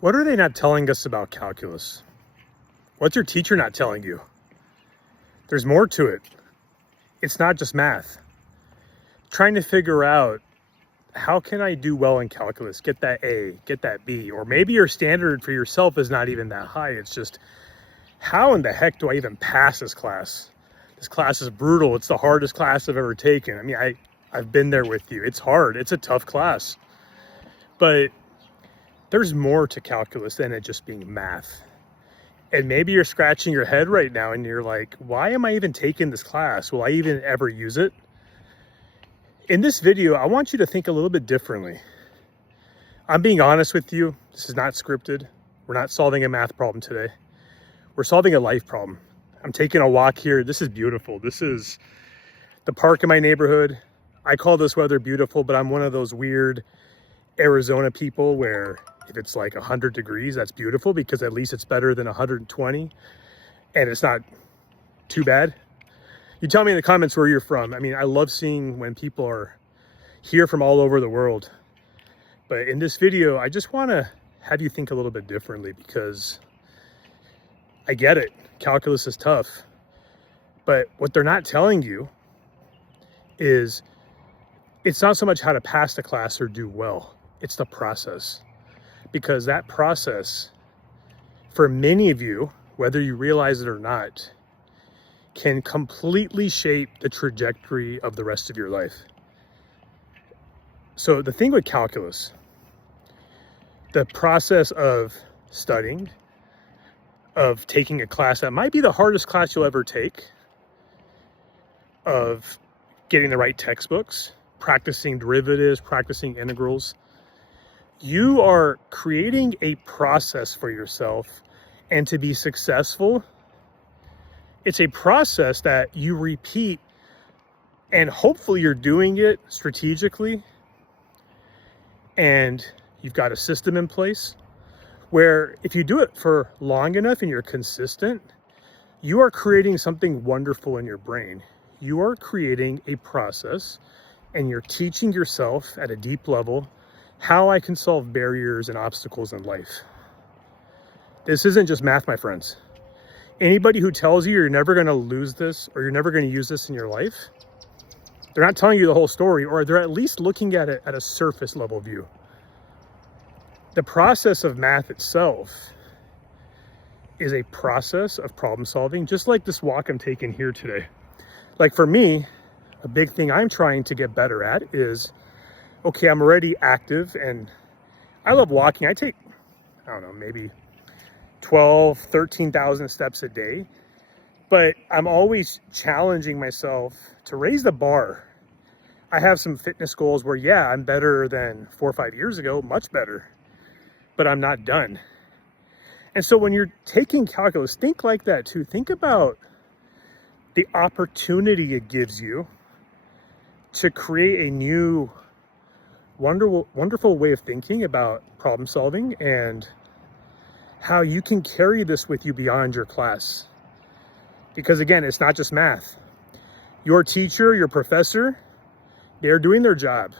What are they not telling us about calculus? What's your teacher not telling you? There's more to it. It's not just math. Trying to figure out, how can I do well in calculus? Get that A, get that B, or maybe your standard for yourself is not even that high. It's just, how in the heck do I even pass this class? This class is brutal. It's the hardest class I've ever taken. I mean, I've been there with you. It's hard. It's a tough class. But there's more to calculus than it just being math. And maybe you're scratching your head right now and you're like, why am I even taking this class? Will I even ever use it? In this video, I want you to think a little bit differently. I'm being honest with you. This is not scripted. We're not solving a math problem today. We're solving a life problem. I'm taking a walk here. This is beautiful. This is the park in my neighborhood. I call this weather beautiful, but I'm one of those weird Arizona people where if it's like 100 degrees, that's beautiful because at least it's better than 120 and it's not too bad. You tell me in the comments where you're from. I mean, I love seeing when people are here from all over the world. But in this video, I just want to have you think a little bit differently because I get it. Calculus is tough. But what they're not telling you is it's not so much how to pass the class or do well. It's the process. Because that process, for many of you, whether you realize it or not, can completely shape the trajectory of the rest of your life. So the thing with calculus, the process of studying, of taking a class that might be the hardest class you'll ever take, of getting the right textbooks, practicing derivatives, practicing integrals, you are creating a process for yourself. And to be successful, it's a process that you repeat, and hopefully you're doing it strategically and you've got a system in place where if you do it for long enough and you're consistent, you are creating something wonderful in your brain. You are creating a process and you're teaching yourself at a deep level how I can solve barriers and obstacles in life. This isn't just math, my friends. Anybody who tells you you're never going to lose this or you're never going to use this in your life, they're not telling you the whole story, or they're at least looking at it at a surface level view. The process of math itself is a process of problem solving, just like this walk I'm taking here today. Like for me, a big thing I'm trying to get better at is, okay, I'm already active and I love walking. I take, I don't know, maybe 12, 13,000 steps a day, but I'm always challenging myself to raise the bar. I have some fitness goals where, yeah, I'm better than 4 or 5 years ago, much better, but I'm not done. And so when you're taking calculus, think like that too. Think about the opportunity it gives you to create a new wonderful way of thinking about problem solving and how you can carry this with you beyond your class. Because again, it's not just math. Your teacher, your professor, they're doing their job.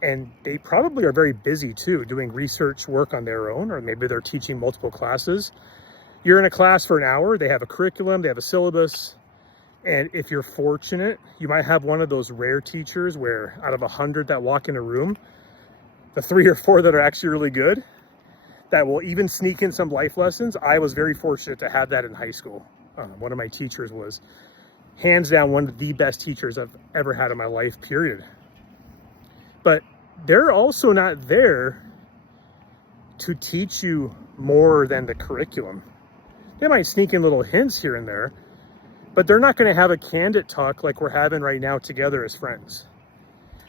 And they probably are very busy too, doing research work on their own, or maybe they're teaching multiple classes. You're in a class for an hour, they have a curriculum, they have a syllabus. And if you're fortunate, you might have one of those rare teachers where out of 100 that walk in a room, the 3 or 4 that are actually really good, that will even sneak in some life lessons. I was very fortunate to have that in high school. One of my teachers was hands down one of the best teachers I've ever had in my life, period. But they're also not there to teach you more than the curriculum. They might sneak in little hints here and there, but they're not going to have a candid talk like we're having right now together as friends.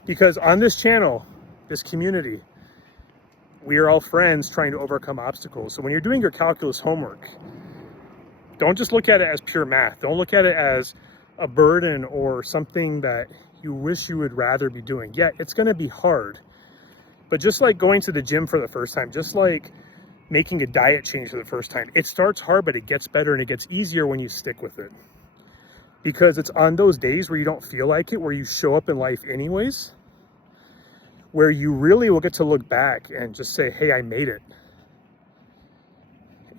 Because on this channel, this community, we are all friends trying to overcome obstacles. So when you're doing your calculus homework, don't just look at it as pure math. Don't look at it as a burden or something that you wish you would rather be doing. Yeah, it's going to be hard. But just like going to the gym for the first time, just like making a diet change for the first time, it starts hard, but it gets better and it gets easier when you stick with it. Because it's on those days where you don't feel like it, where you show up in life anyways, where you really will get to look back and just say, hey, I made it.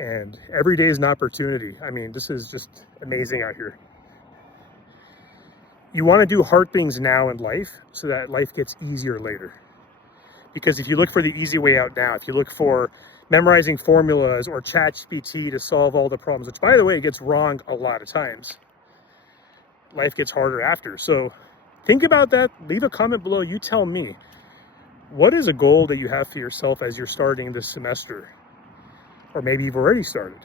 And every day is an opportunity. I mean, this is just amazing out here. You want to do hard things now in life so that life gets easier later. Because if you look for the easy way out now, if you look for memorizing formulas or ChatGPT to solve all the problems, which by the way gets wrong a lot of times, life gets harder after. So think about that. Leave a comment below. You tell me, what is a goal that you have for yourself as you're starting this semester? Or maybe you've already started.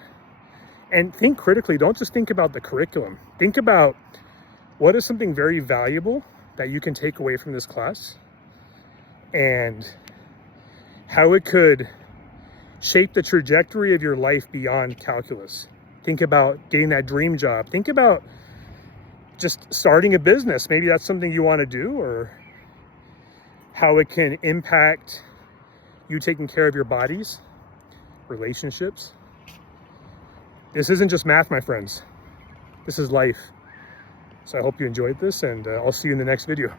And think critically. Don't just think about the curriculum. Think about what is something very valuable that you can take away from this class and how it could shape the trajectory of your life beyond calculus. Think about getting that dream job. Think about just starting a business. Maybe that's something you want to do, or how it can impact you taking care of your bodies, relationships. This isn't just math, my friends. This is life. So I hope you enjoyed this, and I'll see you in the next video.